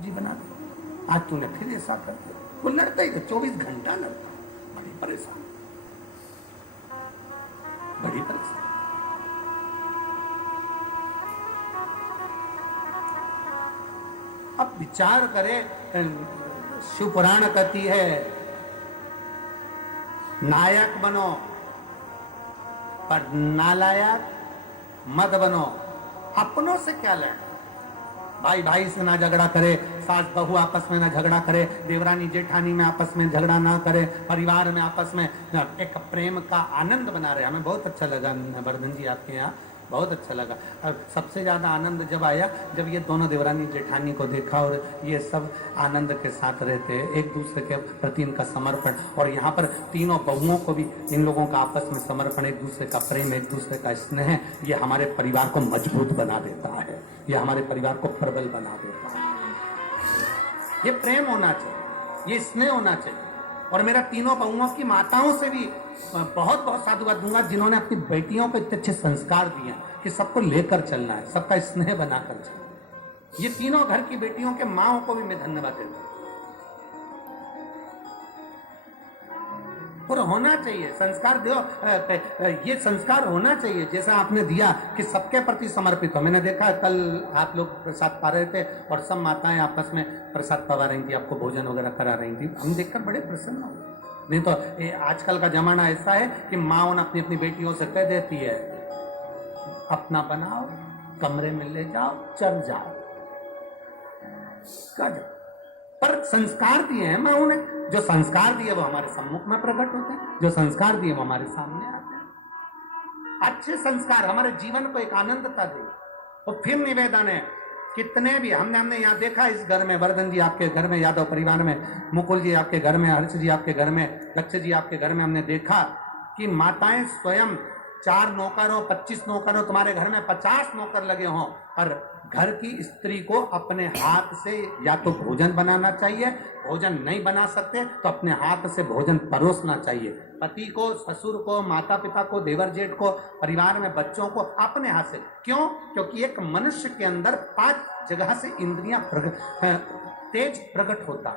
सब्जी बना दी, आज तूने फिर ऐसा कर दिया। वो लड़ता ही था, 24 घंटा लड़ता, बड़ी परेशान, बड़ी परेशान। अब विचार करे, शिव पुराण कहती है नायक बनो पर नालायक मत बनो। अपनों से क्या लड़ना, भाई भाई से ना झगड़ा करे, सास बहू आपस में ना झगड़ा करे, देवरानी जेठानी में आपस में झगड़ा ना करे, परिवार में आपस में एक प्रेम का आनंद बना रहे। हमें बहुत अच्छा लगा वर्धन जी आपके यहाँ, बहुत अच्छा लगा। और सबसे ज्यादा आनंद जब आया जब ये दोनों देवरानी जेठानी को देखा और ये सब आनंद के साथ रहते, एक दूसरे के प्रति इनका समर्पण, और यहाँ पर तीनों बहुओं को भी इन लोगों का आपस में समर्पण, एक दूसरे का प्रेम, एक दूसरे का स्नेह, ये हमारे परिवार को मजबूत बना देता है, ये हमारे परिवार को प्रबल बना देता है। ये प्रेम होना चाहिए, ये स्नेह होना चाहिए। और मेरा तीनों बहुओं की माताओं से भी बहुत बहुत साधुवाद दूंगा जिन्होंने अपनी बेटियों को इतने अच्छे संस्कार दिए कि सबको लेकर चलना है, सबका स्नेह बनाकर चलना। ये तीनों घर की बेटियों के माओं को भी मैं धन्यवाद देता हूं। और होना चाहिए संस्कार, दो ये संस्कार होना चाहिए जैसा आपने दिया कि सबके प्रति समर्पित हो। मैंने देखा कल आप लोग प्रसाद पा रहे थे और सब माताएं आपस में प्रसाद पवा रही थी, आपको भोजन वगैरह करा रही थी, हम देखकर बड़े प्रसन्न हो। नहीं तो आजकल का जमाना ऐसा है कि माँ अपनी अपनी बेटियों से कह देती है अपना बनाओ, कमरे में ले जाओ, चल जाओ, पर संस्कार दिए हैं माँ ने, जो संस्कार दिए वो हमारे सम्मुख में प्रकट होते हैं, जो संस्कार दिए वो हमारे सामने आते हैं। अच्छे संस्कार हमारे जीवन को एक आनंदता दे। और फिर निवेदन है, कितने भी हमने यहाँ देखा, इस घर में वर्धन जी आपके घर में, यादव परिवार में, मुकुल जी आपके घर में, हर्ष जी आपके घर में, लक्ष्य जी आपके घर में, हमने देखा कि माताएं स्वयं 4 नौकर हो, 25 नौकर हो, तुम्हारे घर में 50 नौकर लगे हों, और घर की स्त्री को अपने हाथ से या तो भोजन बनाना चाहिए, भोजन नहीं बना सकते तो अपने हाथ से भोजन परोसना चाहिए। पति को, ससुर को, माता पिता को, देवर जेठ को, परिवार में बच्चों को अपने हाथ से। क्यों? क्योंकि एक मनुष्य के अंदर 5 जगह से इंद्रियां तेज प्रकट होता है,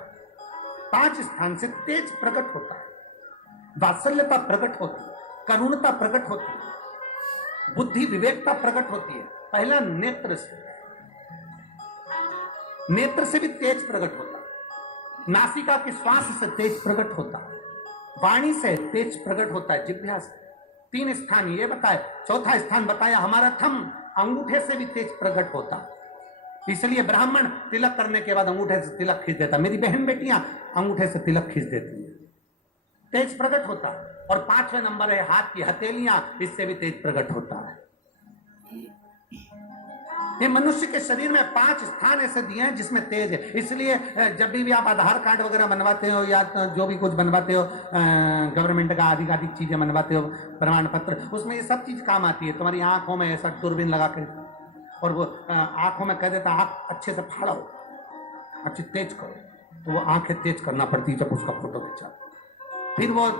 5 स्थान से तेज प्रकट होता है। वात्सल्यता प्रकट होती है, करुणता प्रकट होती है, बुद्धि विवेकता प्रकट होती है। पहला नेत्र से, नेत्र से भी तेज प्रकट होता है, नासिका के श्वास से तेज प्रकट होता है, वाणी से तेज प्रकट होता है, जिह्वा से। 3 स्थान ये बताए, चौथा स्थान बताया हमारा थंब, अंगूठे से भी तेज प्रकट होता है। इसलिए ब्राह्मण तिलक करने के बाद अंगूठे से तिलक खींच देता, मेरी बहन बेटियां अंगूठे से तिलक खींच देती है, तेज प्रकट होता है। और 5वें नंबर है हाथ की हथेलियां, इससे भी तेज प्रकट होता है। ये मनुष्य के शरीर में 5 स्थान ऐसे दिए हैं जिसमें तेज है। इसलिए जब भी आप आधार कार्ड वगैरह बनवाते हो या जो भी कुछ बनवाते हो, गवर्नमेंट का अधिकाधिक चीजें बनवाते हो, प्रमाण पत्र, उसमें ये सब चीज काम आती है। तुम्हारी आंखों में ऐसा दूरबीन लगा के, और वो आंखों में कह देता आंख अच्छे से फाड़ो, अच्छी तेज करो, तो वो आंखें तेज करना पड़ती है जब उसका फोटो खिंचा। फिर वो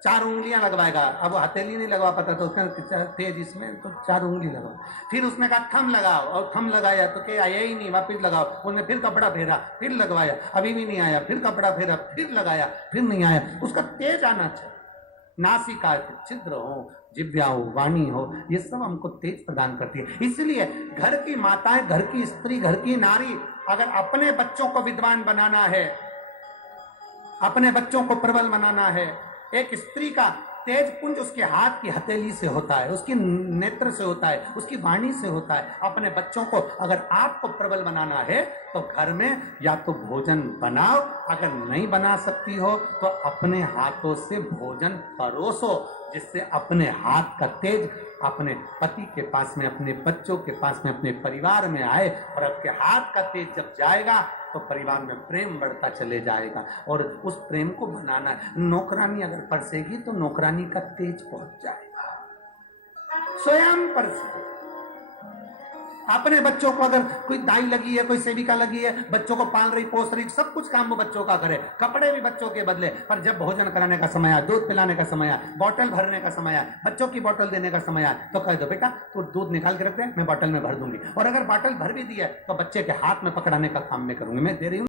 4 उंगलियां लगवाएगा, अब वो हथेली नहीं लगवा पाता तो उसका तेज इसमें, तो 4 उंगली लगाओ। फिर उसने कहा थंब लगाओ, और थंब लगाया तो क्या आया ही नहीं, वापिस लगाओ। उसने फिर कपड़ा फेरा, फिर लगवाया, अभी भी नहीं आया, फिर कपड़ा फेरा, फिर लगाया, फिर नहीं आया। उसका तेज आना चाहिए। नासिका छिद्र हो, जिह्वा हो, वाणी हो, ये सब हमको तेज प्रदान करती है। इसलिए घर की माताएं, घर की स्त्री, घर की नारी अगर अपने बच्चों को विद्वान बनाना है, अपने बच्चों को प्रबल बनाना है, एक स्त्री का तेज पुंज उसके हाथ की हथेली से होता है, उसकी नेत्र से होता है, उसकी वाणी से होता है। अपने बच्चों को अगर आपको प्रबल बनाना है तो घर में या तो भोजन बनाओ, अगर नहीं बना सकती हो तो अपने हाथों से भोजन परोसो, जिससे अपने हाथ का तेज अपने पति के पास में, अपने बच्चों के पास में, अपने परिवार में आए। और आपके हाथ का तेज जब जाएगा तो परिवार में प्रेम बढ़ता चले जाएगा, और उस प्रेम को बनाना है। नौकरानी अगर परसेगी तो नौकरानी का तेज पहुंच जाएगा, स्वयं परसे। अपने बच्चों को अगर कोई दाई लगी है, कोई सेविका लगी है, बच्चों को पाल रही, पोस रही, सब कुछ काम वो बच्चों का करे, कपड़े भी बच्चों के बदले। पर जब भोजन कराने का समय आया, दूध पिलाने का समय आया, बोतल भरने का समय आया, बच्चों की बोतल देने का समय आया, तो कह दो बेटा तू दूध निकाल के रख दे, मैं बोतल में भर दूंगी। और अगर बोतल भर भी दी है तो बच्चे के हाथ में पकड़ाने का काम मैं करूंगी। मैं दे रही हूं